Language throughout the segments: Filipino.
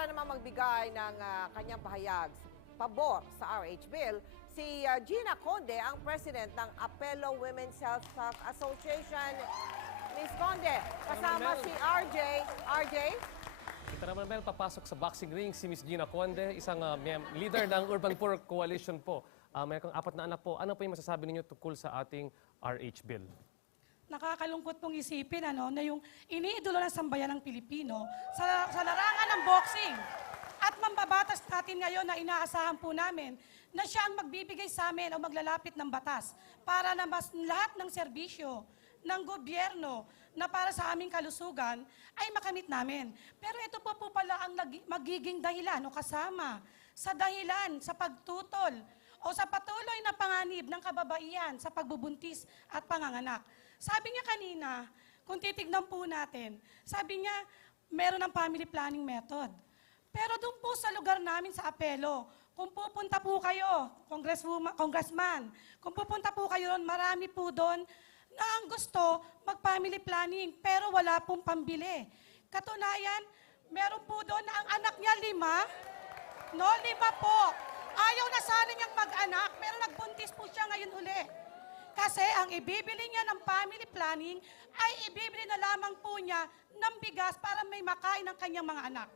para naman magbigay ng kanyang pahayag pabor sa RH Bill, si Gina Conde, ang president ng Apelo Women's Health Association. Miss Conde, kasama si RJ. RJ? Kita naman, Mel, papasok sa boxing ring si Miss Gina Conde, isang leader ng Urban Poor Coalition po. May 4 na anak po. Ano po yung masasabi ninyo tungkol sa ating RH Bill? Nakakalungkot pong isipin na yung iniidolo ng sambayan ng Pilipino sa larangan ng boxing. At mambabatas natin ngayon na inaasahan po namin na siya ang magbibigay sa amin o maglalapit ng batas para na mas lahat ng serbisyo ng gobyerno na para sa aming kalusugan ay makamit namin. Pero ito po pala ang magiging dahilan o kasama sa dahilan sa pagtutol o sa patuloy na panganib ng kababaihan sa pagbubuntis at panganganak. Sabi niya kanina, kung titignan po natin, sabi niya meron ng family planning method. Pero doon po sa lugar namin sa Apelo, kung pupunta po kayo, congressman, kung pupunta po kayo doon, marami po doon na ang gusto mag-family planning, pero wala pong pambili. Katunayan, meron po doon na ang anak niya 5 po. Ayaw na sana niyang mag-anak, pero nagbuntis po siya ngayon uli. Kasi ang ibibili niya ng family planning ay ibibili na lamang po niya ng bigas para may makain ng kanyang mga anak.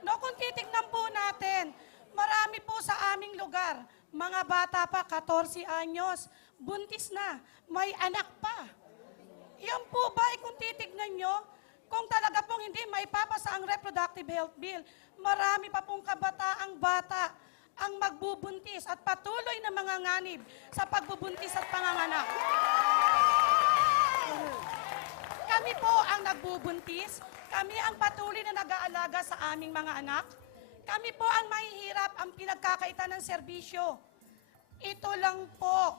No, kung titignan po natin, marami po sa aming lugar, mga bata pa, 14 anyos, buntis na, may anak pa. Yan po ba, kung titignan nyo, kung talaga pong hindi maipapasa ang Reproductive Health Bill, marami pa pong kabataang bata ang magbubuntis at patuloy na manganganib sa pagbubuntis at panganganak. Kami po ang nagbubuntis, kami ang patuloy na nag-aalaga sa aming mga anak, kami po ang mahihirap ang pinagkakaitan ng serbisyo. Ito lang po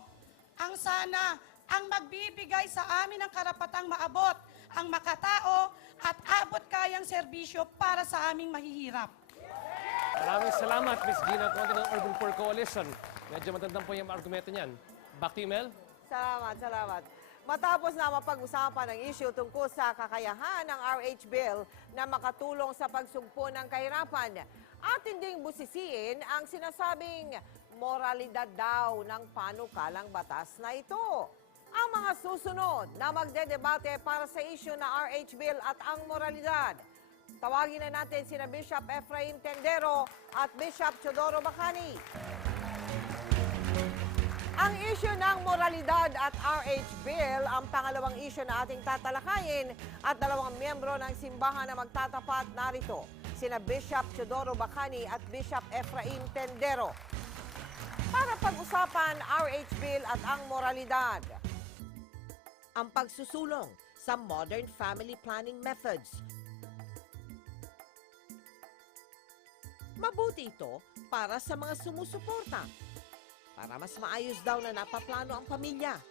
ang sana ang magbibigay sa amin ng karapatang maabot, ang makatao at abot kayang serbisyo para sa aming mahihirap. Maraming salamat, Miss Gina Conde ng Urban Poor Coalition. Medyo matandang po yung argumento niyan. Back to you, Mel. Salamat, salamat. Matapos na mapag-usapan ang issue tungkol sa kakayahan ng RH Bill na makatulong sa pagsugpo ng kahirapan, atin ding busisiin ang sinasabing moralidad daw ng panukalang batas na ito. Ang mga susunod na magdedebate para sa issue na RH Bill at ang moralidad. Tawagin na natin sina Bishop Efrain Tendero at Bishop Teodoro Bacani. Ang issue ng moralidad at RH Bill ang pangalawang issue na ating tatalakayin at 2 miyembro ng simbahan na magtatapat narito, sina Bishop Teodoro Bacani at Bishop Efrain Tendero. Para pag-usapan RH Bill at ang moralidad. Ang pagsusulong sa modern family planning methods. Mabuti ito para sa mga sumusuporta. Para mas maayos daw na napaplano ang pamilya.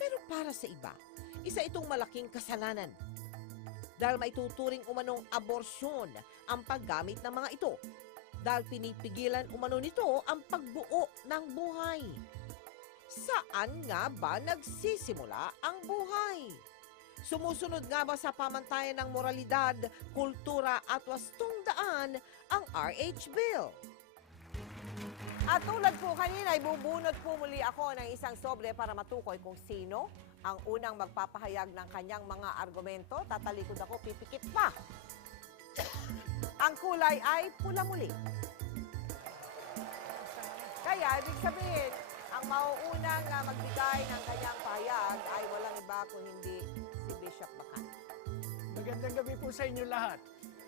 Pero para sa iba, isa itong malaking kasalanan. Dahil maituturing umanong aborsyon ang paggamit ng mga ito. Dahil pinipigilan umano nito ang pagbuo ng buhay. Saan nga ba nagsisimula ang buhay? Sumusunod nga ba sa pamantayan ng moralidad, kultura at wastong daan ang RH Bill? At tulad po kanina, ibubunot po muli ako ng isang sobre para matukoy kung sino ang unang magpapahayag ng kanyang mga argumento. Tatalikod ako, pipikit pa. Ang kulay ay pula muli. Kaya, ibig sabihin, ang mauunang magbigay ng kanyang pahayag ay walang iba kung hindi si Bishop Bacani. Magandang gabi po sa inyo lahat.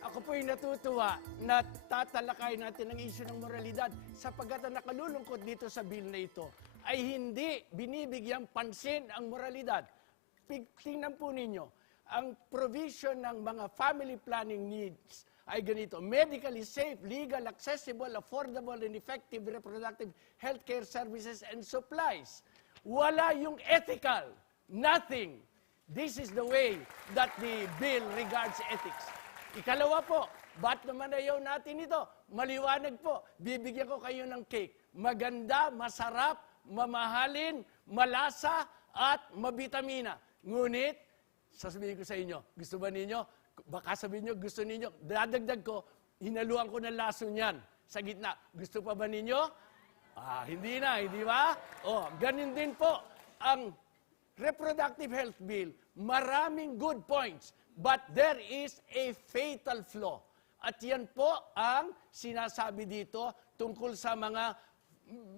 Ako po'y natutuwa na tatalakay natin ang issue ng moralidad sapagkat ang nakalulungkot dito sa bill na ito ay hindi binibigyang pansin ang moralidad. Tingnan po ninyo, ang provision ng mga family planning needs ay ganito: medically safe, legal, accessible, affordable, and effective reproductive healthcare services and supplies. Wala yung ethical. Nothing. This is the way that the bill regards ethics. Ikalawa po, ba't naman ayaw natin ito? Maliwanag po, bibigyan ko kayo ng cake. Maganda, masarap, mamahalin, malasa, at mabitamina. Ngunit, sasabihin ko sa inyo, gusto ba ninyo, Baka sabihin nyo, gusto ninyo, dadagdag ko, hinaluan ko ng laso niyan sa gitna. Gusto pa ba ninyo? Hindi na, hindi ba? Ganun din po ang Reproductive Health Bill. Maraming good points, but there is a fatal flaw. At yan po ang sinasabi dito tungkol sa mga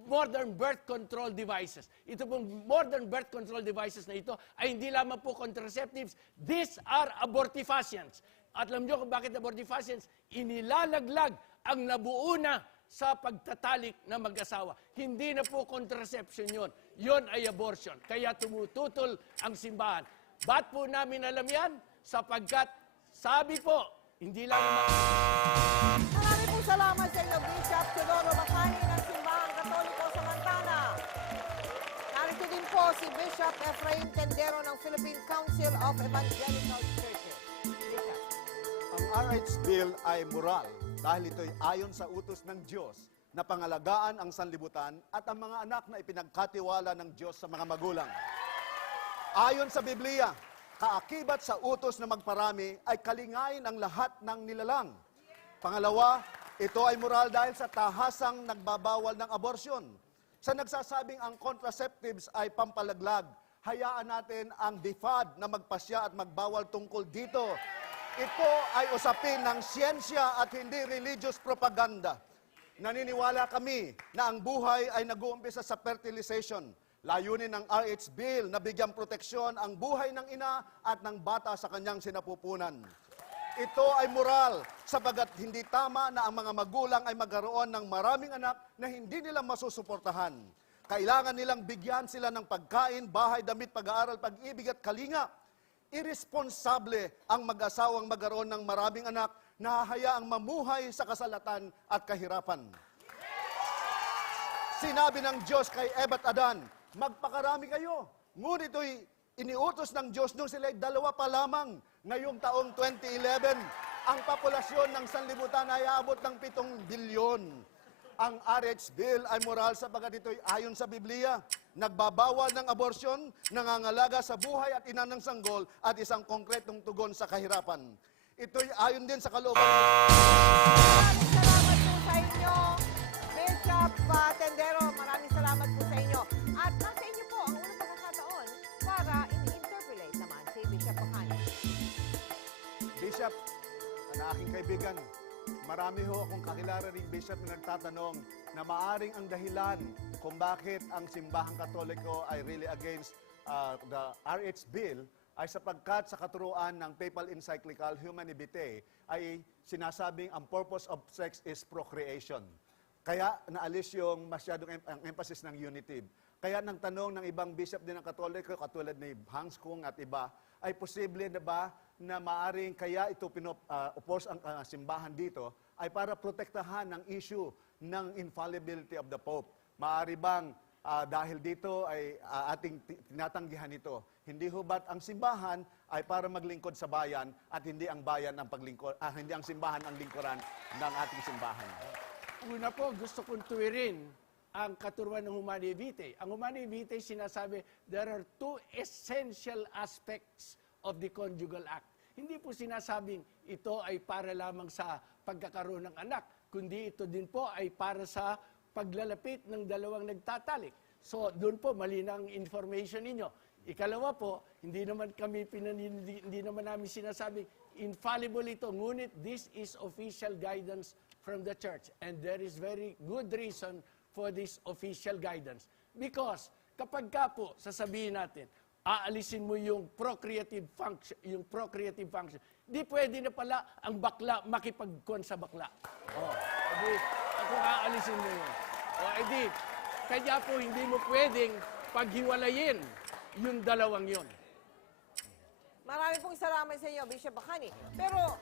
modern birth control devices. Ito pong modern birth control devices na ito ay hindi lamang po contraceptives. These are abortifacients. At alam nyo kung bakit abortifacients? Inilalaglag ang nabuo na sa pagtatalik ng mag-asawa. Hindi na po contraception yun. Yun ay abortion. Kaya tumututol ang simbahan. Ba't po namin alam yan? Sapagkat sabi po, hindi lang Maraming pong salamat sa inyo, Bishop Teodoro Bacani ng Simbahang Katoliko sa Montana. Narito din po si Bishop Efrain Tendero ng Philippine Council of Evangelical Churches. Bishop. Ang RH Bill ay moral dahil ito'y ayon sa utos ng Diyos na pangalagaan ang sanlibutan at ang mga anak na ipinagkatiwala ng Diyos sa mga magulang. Ayon sa Biblia, kaakibat sa utos na magparami ay kalingain ang lahat ng nilalang. Pangalawa, ito ay moral dahil sa tahasang nagbabawal ng abortion. Sa nagsasabing ang contraceptives ay pampalaglag, hayaan natin ang BIFAD na magpasya at magbawal tungkol dito. Ito ay usapin ng siyensya at hindi religious propaganda. Naniniwala kami na ang buhay ay nag-uumpisa sa fertilization. Layunin ng RH Bill na bigyang proteksyon ang buhay ng ina at ng bata sa kanyang sinapupunan. Ito ay moral sapagat hindi tama na ang mga magulang ay magkaroon ng maraming anak na hindi nila masusuportahan. Kailangan nilang bigyan sila ng pagkain, bahay, damit, pag-aaral, pag-ibig at kalinga. Irresponsable ang mag-asawang magkaroon ng maraming anak na hahayaang mamuhay sa kasalatan at kahirapan. Sinabi ng Diyos kay Eva at Adan, magpakarami kayo. Ngunit ito'y iniutos ng Diyos nung sila'y 2 pa lamang. Ngayong taong 2011, ang populasyon ng sanlibutan ay aabot ng 7 bilyon. Ang RH Bill ay moral sapagat ito'y ayon sa Biblia. Nagbabawal ng abortion, nangangalaga sa buhay at ina ng sanggol at isang konkretong tugon sa kahirapan. Ito'y ayon din sa kalooban ng Maraming salamat po sa inyo, Bishop Tendero. Maraming salamat po sa inyo. At nasa inyo po ang unang pagkakataon para i-interpolate naman si Bishop Bacani. Bishop, na aking kaibigan, marami ho akong kakilala ring Bishop na nagtatanong na maaring ang dahilan kung bakit ang simbahang Katoliko ay really against the RH Bill ay sapagkat sa katuruan ng papal encyclical Humanae Vitae ay sinasabing ang purpose of sex is procreation. Kaya naalis yung masyadong ang emphasis ng unitive. Kaya nang tanong ng ibang bishop din ng Katoliko, katulad ni Hans Kung at iba, ay posible na ba na maaring kaya ito oppose ang simbahan dito ay para protektahan ang issue ng infallibility of the Pope. Maari bang dahil dito ay ating tinatanggihan ito? Hindi ho ba't ang simbahan ay para maglingkod sa bayan at hindi ang bayan ang paglingkod, hindi ang simbahan ang lingkuran ng ating simbahan? Una po, gusto kong tuwirin ang katuruan ng Humanae Vitae. Ang Humanae Vitae sinasabi, there are 2 essential aspects of the conjugal act. Hindi po sinasabing ito ay para lamang sa pagkakaroon ng anak, kundi ito din po ay para sa paglalapit ng dalawang nagtatalik. So, doon po, mali na ang information ninyo. Ikalawa po, hindi naman namin sinasabing infallible ito, ngunit this is official guidance from the church. And there is very good reason for this official guidance. Because kapag ka po, sasabihin natin, aalisin mo yung procreative function, di pwede na pala ang bakla makipagkuhan sa bakla. Edi, kung aalisin mo yun. Edi, kaya po hindi mo pwedeng paghiwalayin yung dalawang yun. Maraming pong salamat sa inyo, Bishop Bacani. Pero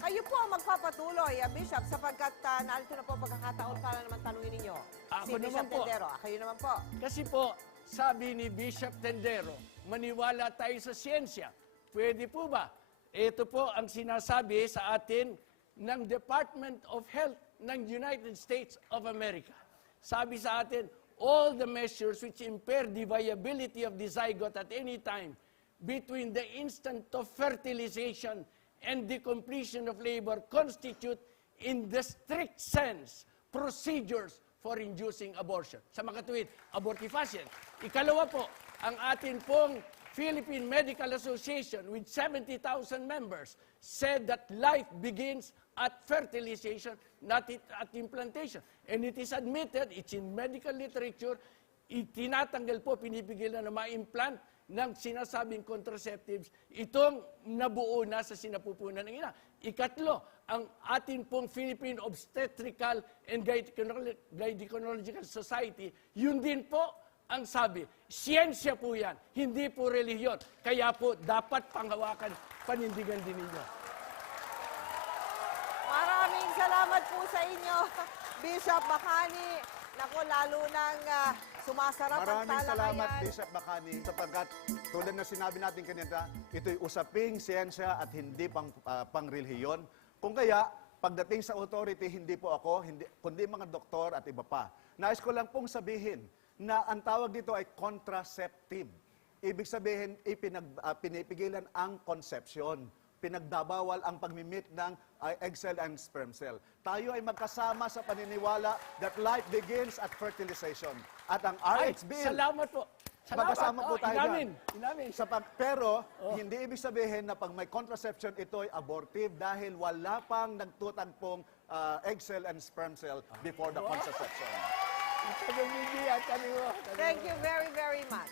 kayo po ang magpapatuloy, Bishop, sapagkat narito na po pagkakataon para naman tanungin ninyo. Ako si Bishop naman po. Tendero, kayo naman po. Kasi po, sabi ni Bishop Tendero, maniwala tayo sa siyensya. Pwede po ba? Ito po ang sinasabi sa atin ng Department of Health ng United States of America. Sabi sa atin, all the measures which impair the viability of the zygote at any time between the instant of fertilization and the completion of labor constitute in the strict sense procedures for inducing abortion. Sa makatuwid, abortifacient. Ikalawa po, ang atin pong Philippine Medical Association with 70,000 members said that life begins at fertilization, not at implantation. And it is admitted, it's in medical literature, itinatanggal po, pinipigilan na ma-implant ng sinasabing contraceptives, itong nabuo na sa sinapupunan ng ina. Ikatlo, ang atin pong Philippine Obstetrical and Gynecological Society, yun din po ang sabi, siyensya po yan, hindi po relihiyon. Kaya po, dapat panghawakan, panindigan din ninyo. Maraming salamat po sa inyo, Bishop Bacani. Naku, lalo nang sumasarap ang Maraming talakayan. salamat, Bishop Bacani, sapagkat tulad na sinabi natin kanina, ito'y usaping siyensya at hindi pangrelihiyon. Kung kaya, pagdating sa authority, hindi po ako, kundi mga doktor at iba pa. Nais ko lang pong sabihin na ang tawag dito ay contraceptive. Ibig sabihin, pinipigilan ang conception. Pinagdabawal ang pagmimit ng egg cell and sperm cell. Tayo ay magkasama sa paniniwala that life begins at fertilization. At ang RH Bill, Salamat po. magkasama po tayo inamin. dyan. Inamin. Pero, hindi ibig sabihin na pag may contraception, ito ay abortive dahil wala pang nagtutagpong egg cell and sperm cell before the contraception. Thank you very, very much.